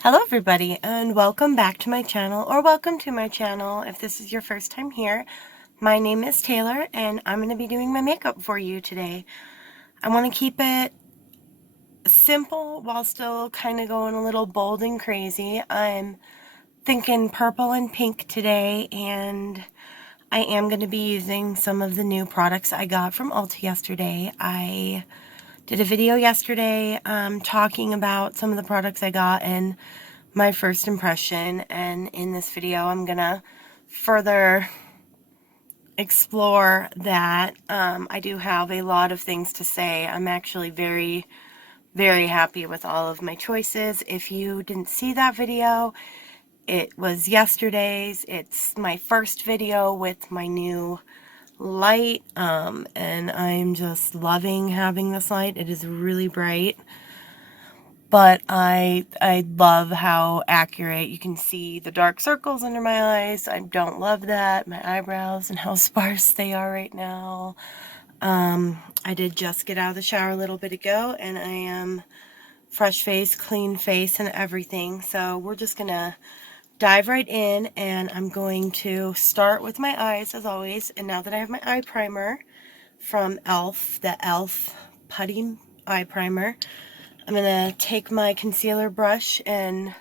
Hello everybody and welcome back to my channel, or welcome to my channel if this is your first time here. My name is Taylor and I'm going to be doing my makeup for you today. I want to keep it simple while still kind of going a little bold and crazy. I'm thinking purple and pink today, and I am going to be using some of the new products I got from Ulta yesterday. I did a video yesterday talking about some of the products I got and my first impression, and in this video I'm gonna further explore that. I do have a lot of things to say. I'm actually very happy with all of my choices. If you didn't see that video, it was yesterday's. It's my first video with my new light, and I'm just loving having this light. It is really bright. But I love how accurate you can see the dark circles under my eyes. I don't love that. My eyebrows and how sparse they are right now. I did just get out of the shower a little bit ago, and I am fresh face, clean face, and everything. So we're just gonna dive right in, and I'm going to start with my eyes as always. And now that I have my eye primer from e.l.f., the e.l.f. Putty Eye Primer, I'm going to take my concealer brush, and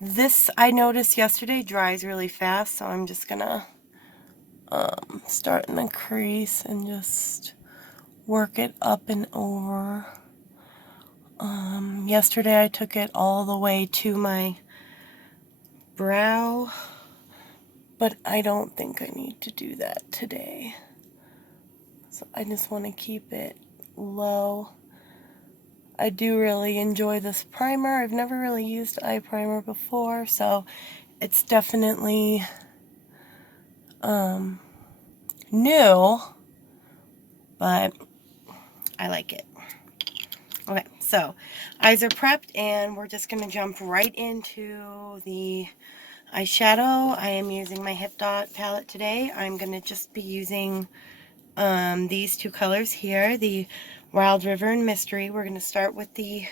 this I noticed yesterday dries really fast, so I'm just going to start in the crease and just work it up and over. Yesterday I took it all the way to my brow, but I don't think I need to do that today. So I just want to keep it low. I do really enjoy this primer. I've never really used eye primer before, so it's definitely new, but I like it. Okay, so eyes are prepped, and we're just going to jump right into the eyeshadow. I am using my Hip Dot palette today. I'm going to just be using these two colors here, the Wild River and Mystery. We're going to start with the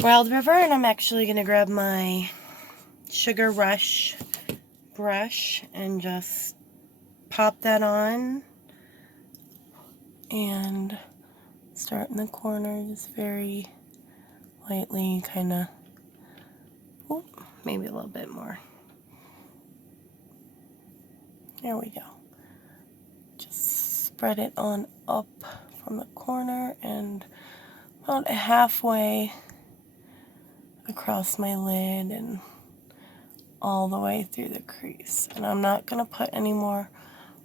Wild River, and I'm actually going to grab my Sugar Rush brush and just pop that on and start in the corner, just very lightly, kind of, maybe a little bit more. There we go. Just spread it on up from the corner and about halfway across my lid and all the way through the crease. And I'm not going to put any more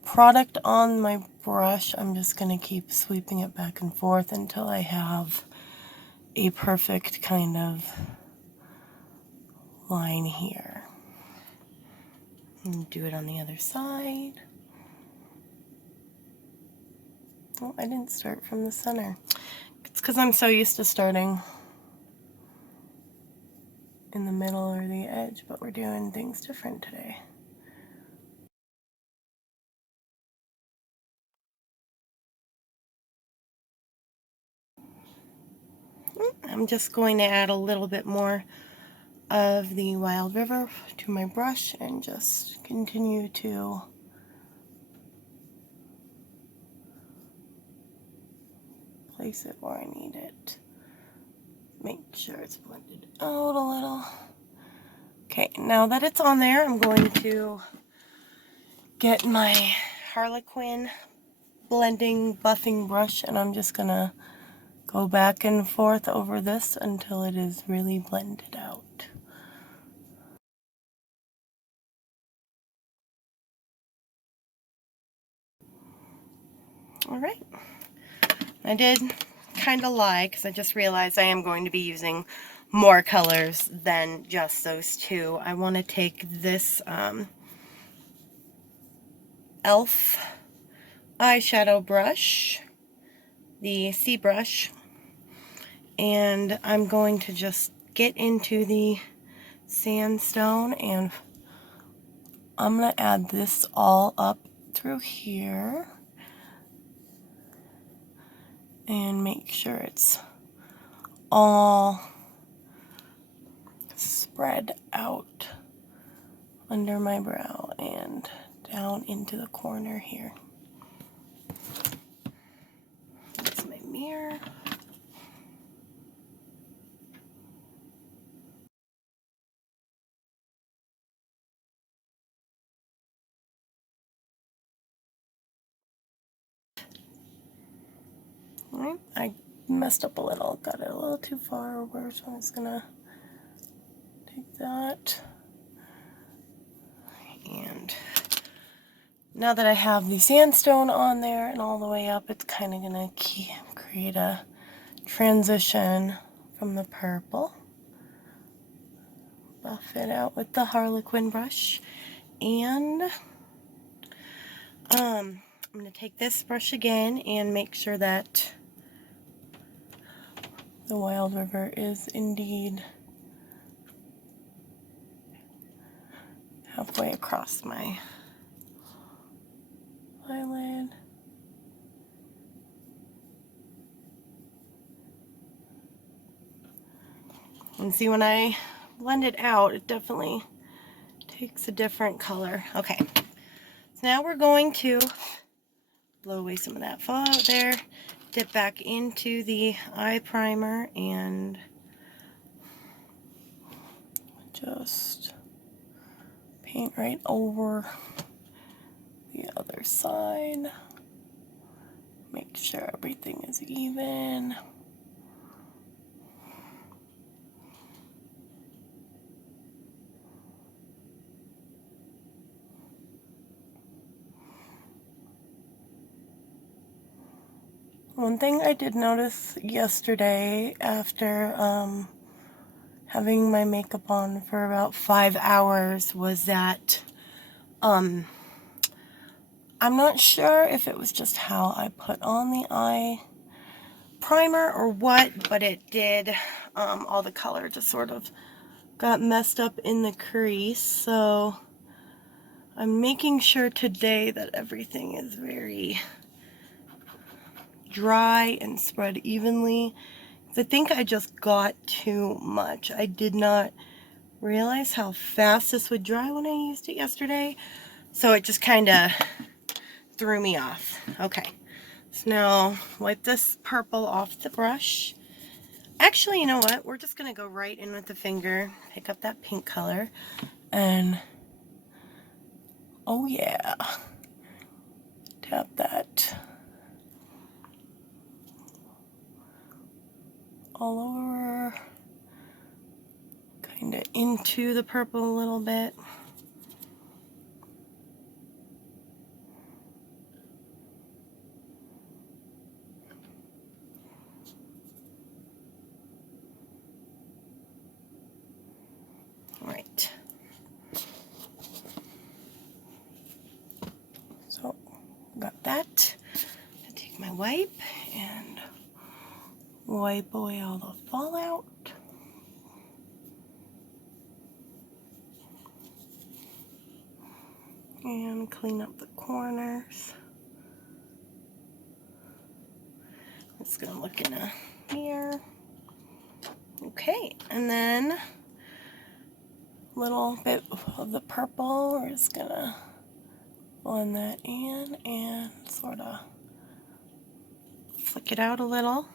product on my brush. I'm just going to keep sweeping it back and forth until I have a perfect kind of line here. And do it on the other side. Oh, I didn't start from the center. It's because I'm so used to starting in the middle or the edge, but we're doing things different today. I'm just going to add a little bit more of the Wild River to my brush and just continue to place it where I need it. Make sure it's blended out a little. Okay, now that it's on there, I'm going to get my Harlequin blending buffing brush, and I'm just gonna go back and forth over this until it is really blended out. Alright, I did kind of lie because I just realized I am going to be using more colors than just those two. I want to take this e.l.f. eyeshadow brush, the C brush, and I'm going to just get into the sandstone, and I'm going to add this all up through here and make sure it's all spread out under my brow and down into the corner here. Here's my mirror. Alright, I messed up a little, got it a little too far over, so I'm just gonna take that. And now that I have the sandstone on there and all the way up, it's kind of gonna create a transition from the purple. Buff it out with the Harlequin brush, and I'm going to take this brush again and make sure that the Wild River is indeed halfway across my eyelid. And see, when I blend it out, it definitely takes a different color. Okay, so now we're going to blow away some of that fallout there, dip back into the eye primer, and just paint right over the other side. Make sure everything is even. One thing I did notice yesterday after having my makeup on for about 5 hours was that I'm not sure if it was just how I put on the eye primer or what, but it did, all the color just sort of got messed up in the crease. So I'm making sure today that everything is very dry and spread evenly. I think I just got too much. I did not realize how fast this would dry when I used it yesterday, so it just kind of threw me off. Okay, so now wipe this purple off the brush. Actually, you know what? We're just going to go right in with the finger, pick up that pink color, and oh yeah, tap that all over, kind of into the purple a little bit. Right. So, got that. I take my wipe and wipe away all the fallout. And clean up the corners. I'm just gonna look in a mirror. Okay, and then a little bit of the purple, we're just gonna blend that in and sort of flick it out a little.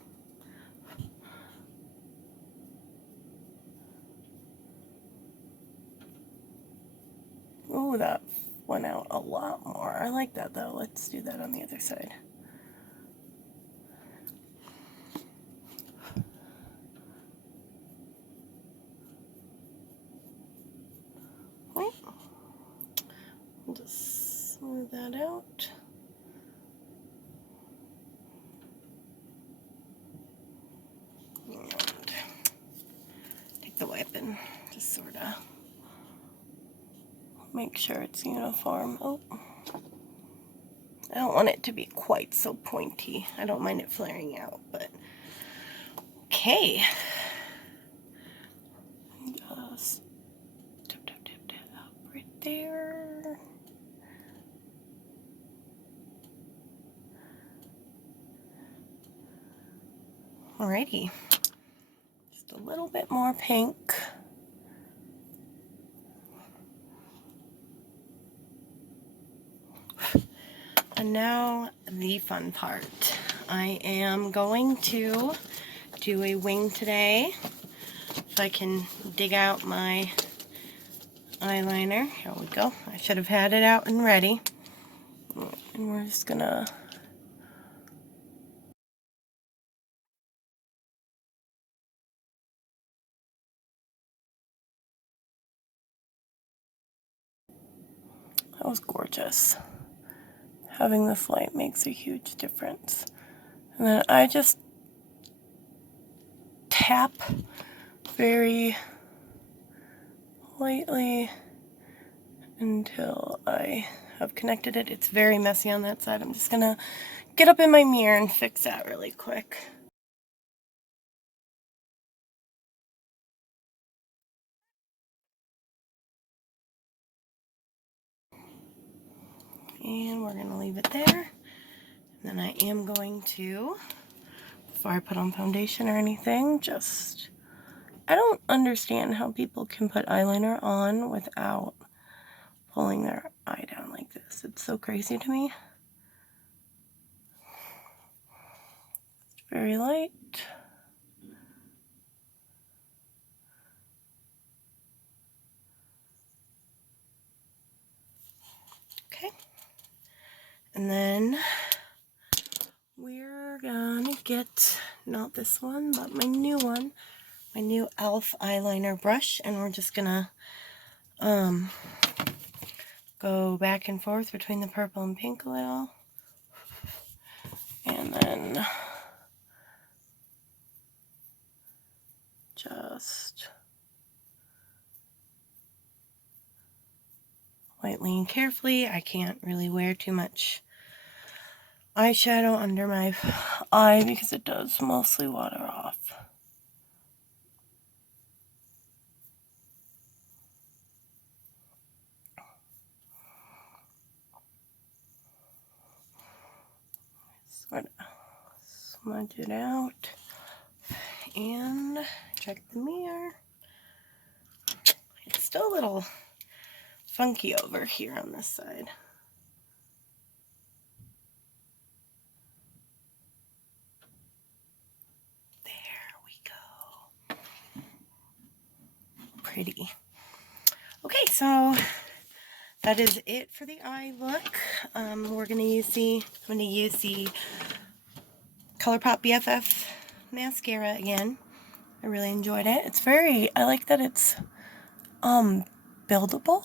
Ooh, that went out a lot more. I like that though. Let's do that on the other side. Right. Just smooth that out. And take the wipe and just sort of make sure it's uniform. Oh, I don't want it to be quite so pointy. I don't mind it flaring out, but okay. Just tap, tap, tap, tap right there. Alrighty. Just a little bit more pink. And now the fun part. I am going to do a wing today. If I can dig out my eyeliner. Here we go. I should have had it out and ready. And we're just gonna that was gorgeous. Having this light makes a huge difference. And then I just tap very lightly until I have connected it. It's very messy on that side. I'm just gonna get up in my mirror and fix that really quick. And we're gonna leave it there. And then I am going to, before I put on foundation or anything, I don't understand how people can put eyeliner on without pulling their eye down like this. It's so crazy to me. It's very light. Okay. And then we're gonna get, not this one, but my new one, my new e.l.f. eyeliner brush, and we're just gonna go back and forth between the purple and pink a little. And then just lightly and carefully. I can't really wear too much eyeshadow under my eye because it does mostly water off. Sort of smudge it out and check the mirror. It's still a little funky over here on this side. There we go. Pretty. Okay, so that is it for the eye look. We're gonna use the ColourPop BFF mascara again. I really enjoyed it. It's I like that it's buildable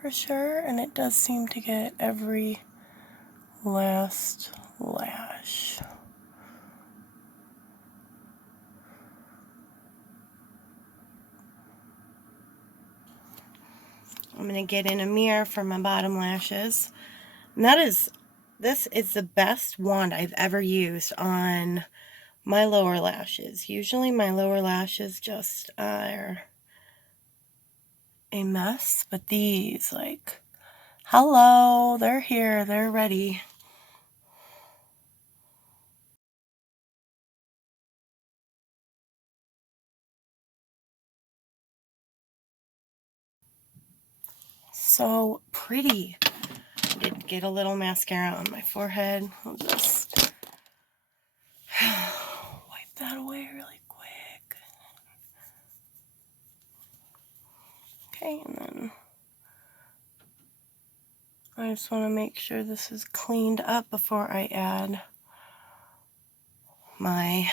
for sure, and it does seem to get every last lash. I'm going to get in a mirror for my bottom lashes. And this is the best wand I've ever used on my lower lashes. Usually my lower lashes just are a mess, but these, like, hello, they're here, they're ready. So pretty. I did get a little mascara on my forehead. I'll just wipe that away really quick. Okay, and then I just want to make sure this is cleaned up before I add my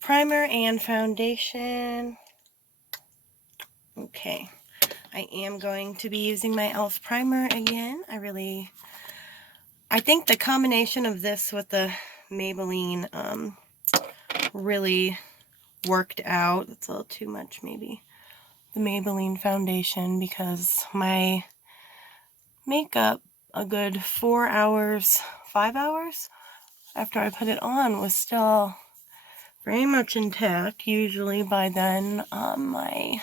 primer and foundation. Okay, I am going to be using my e.l.f. primer again. I think the combination of this with the Maybelline really worked out. It's a little too much maybe. The Maybelline foundation, because my makeup a good 4 hours, 5 hours after I put it on was still very much intact. Usually by then my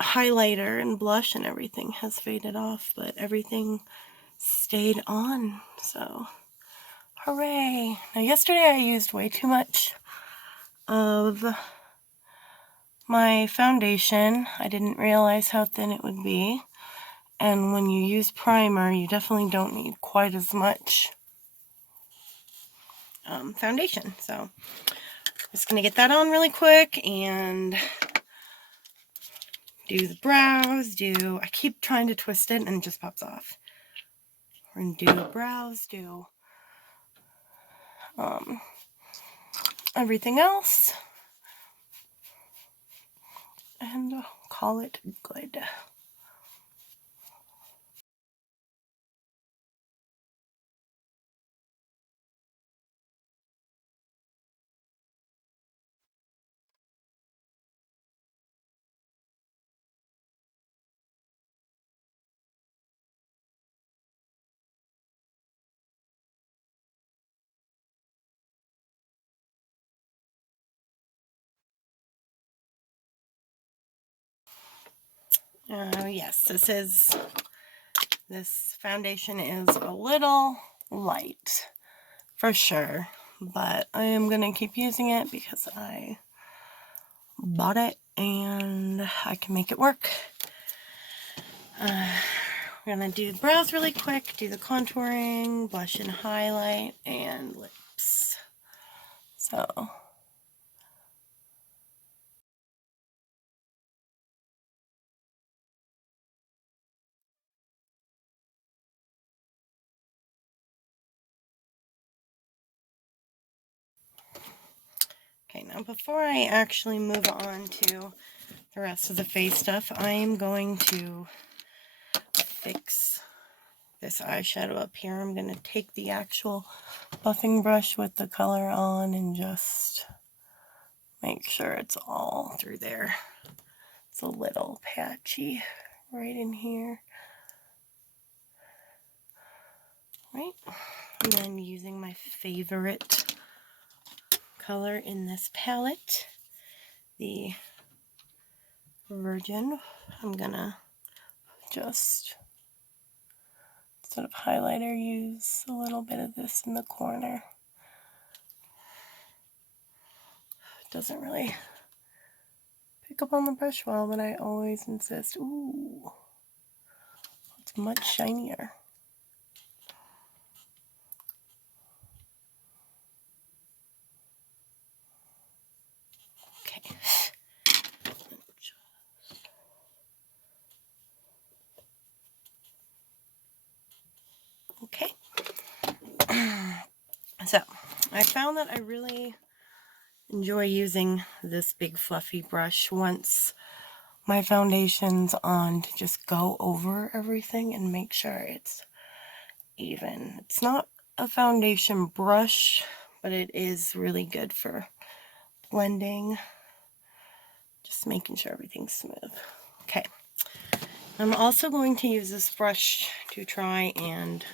highlighter and blush and everything has faded off, but everything stayed on, so hooray. Now yesterday I used way too much of my foundation. I didn't realize how thin it would be. And when you use primer, you definitely don't need quite as much foundation. So I'm just going to get that on really quick and do the brows. I keep trying to twist it and it just pops off. We're going to do brows, do everything else, and call it good. Yes, this foundation is a little light for sure, but I am going to keep using it because I bought it and I can make it work. We're going to do the brows really quick, do the contouring, blush and highlight, and lips. So okay, now before I actually move on to the rest of the face stuff, I am going to fix this eyeshadow up here. I'm going to take the actual buffing brush with the color on and just make sure it's all through there. It's a little patchy right in here. Right? And then using my favorite color in this palette, the Virgin, I'm gonna just, instead of highlighter, use a little bit of this in the corner. It doesn't really pick up on the brush well, but I always insist, ooh, it's much shinier. Okay. Okay. So, I found that I really enjoy using this big fluffy brush once my foundation's on, to just go over everything and make sure it's even. It's not a foundation brush, but it is really good for blending, just making sure everything's smooth. Okay, I'm also going to use this brush to try and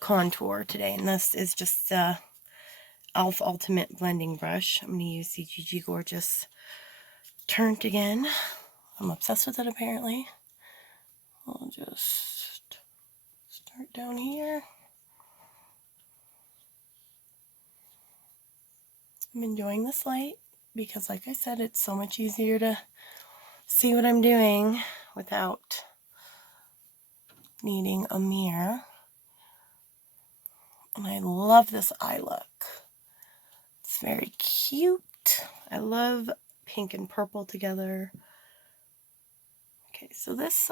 contour today, and this is just the e.l.f. Ultimate Blending Brush. I'm going to use the GG Gorgeous Turnt again. I'm obsessed with it apparently. I'll just start down here. I'm enjoying this light because, like I said, it's so much easier to see what I'm doing without needing a mirror. And I love this eye look. It's very cute. I love pink and purple together. Okay, so this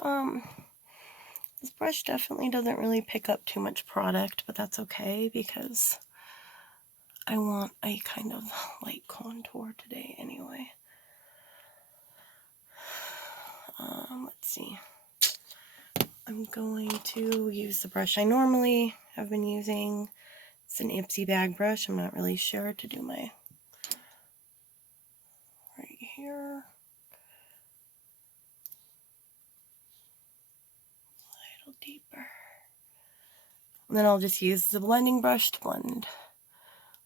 brush definitely doesn't really pick up too much product, but that's okay because I want a kind of light contour today anyway. Let's see. I'm going to use the brush I normally have been using. It's an Ipsy bag brush. I'm not really sure to do my right here. A little deeper. And then I'll just use the blending brush to blend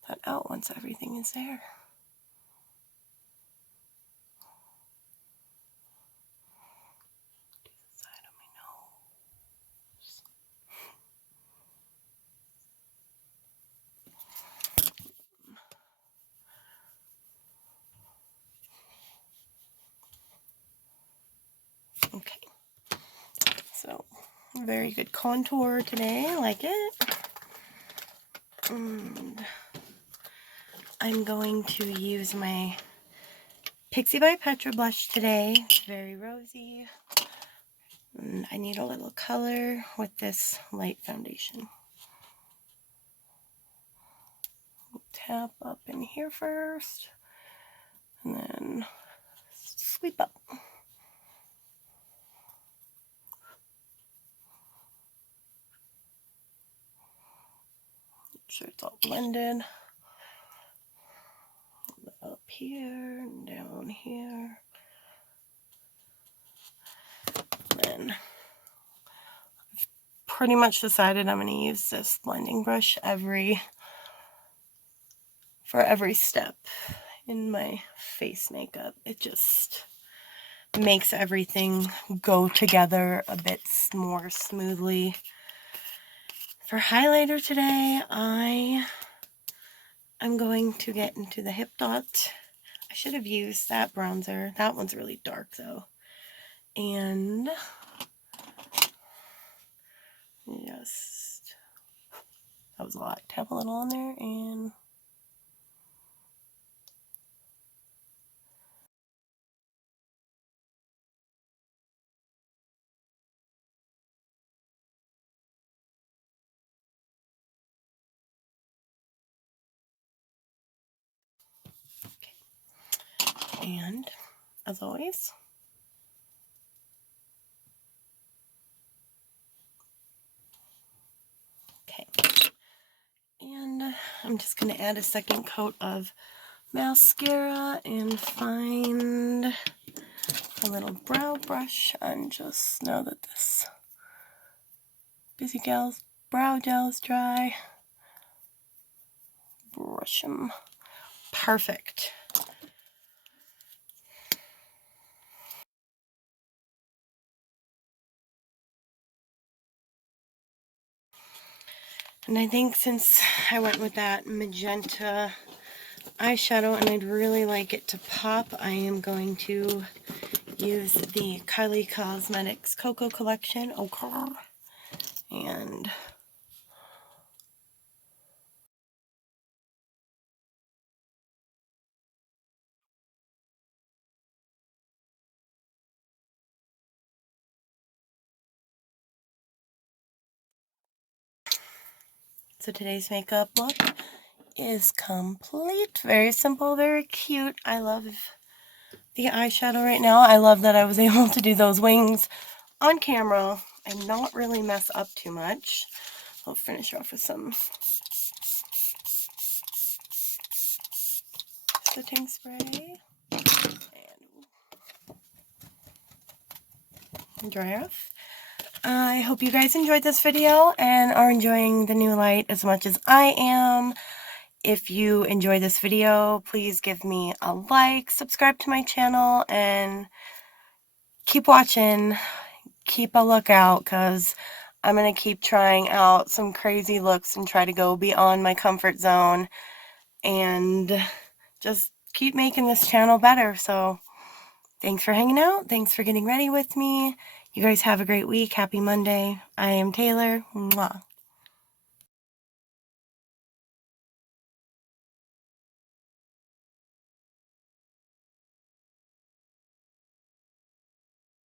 that out once everything is there. Do the side of my nose. Okay, so very good contour today, I like it. And I'm going to use my Pixie by Petra blush today. It's very rosy. And I need a little color with this light foundation. Tap up in here first, and then sweep up. Make sure it's all blended. Up here and down here. And then I've pretty much decided I'm going to use this blending brush for every step in my face makeup. It just makes everything go together a bit more smoothly. For highlighter today, I am going to get into the Hip Dot. I should have used that bronzer. That one's really dark though. And just, that was a lot. Tap a little on there and as always, okay. And I'm just going to add a second coat of mascara and find a little brow brush and just know that this Busy Gal's brow gel is dry. Brush them. Perfect. And I think since I went with that magenta eyeshadow and I'd really like it to pop, I am going to use the Kylie Cosmetics Cocoa Collection. Okay. And so today's makeup look is complete. Very simple, very cute. I love the eyeshadow right now. I love that I was able to do those wings on camera and not really mess up too much. I'll finish off with some setting spray and dry off. I hope you guys enjoyed this video and are enjoying the new light as much as I am. If you enjoy this video, please give me a like, subscribe to my channel, and keep watching. Keep a lookout because I'm going to keep trying out some crazy looks and try to go beyond my comfort zone and just keep making this channel better. So thanks for hanging out. Thanks for getting ready with me. You guys have a great week. Happy Monday. I am Taylor. Mwah.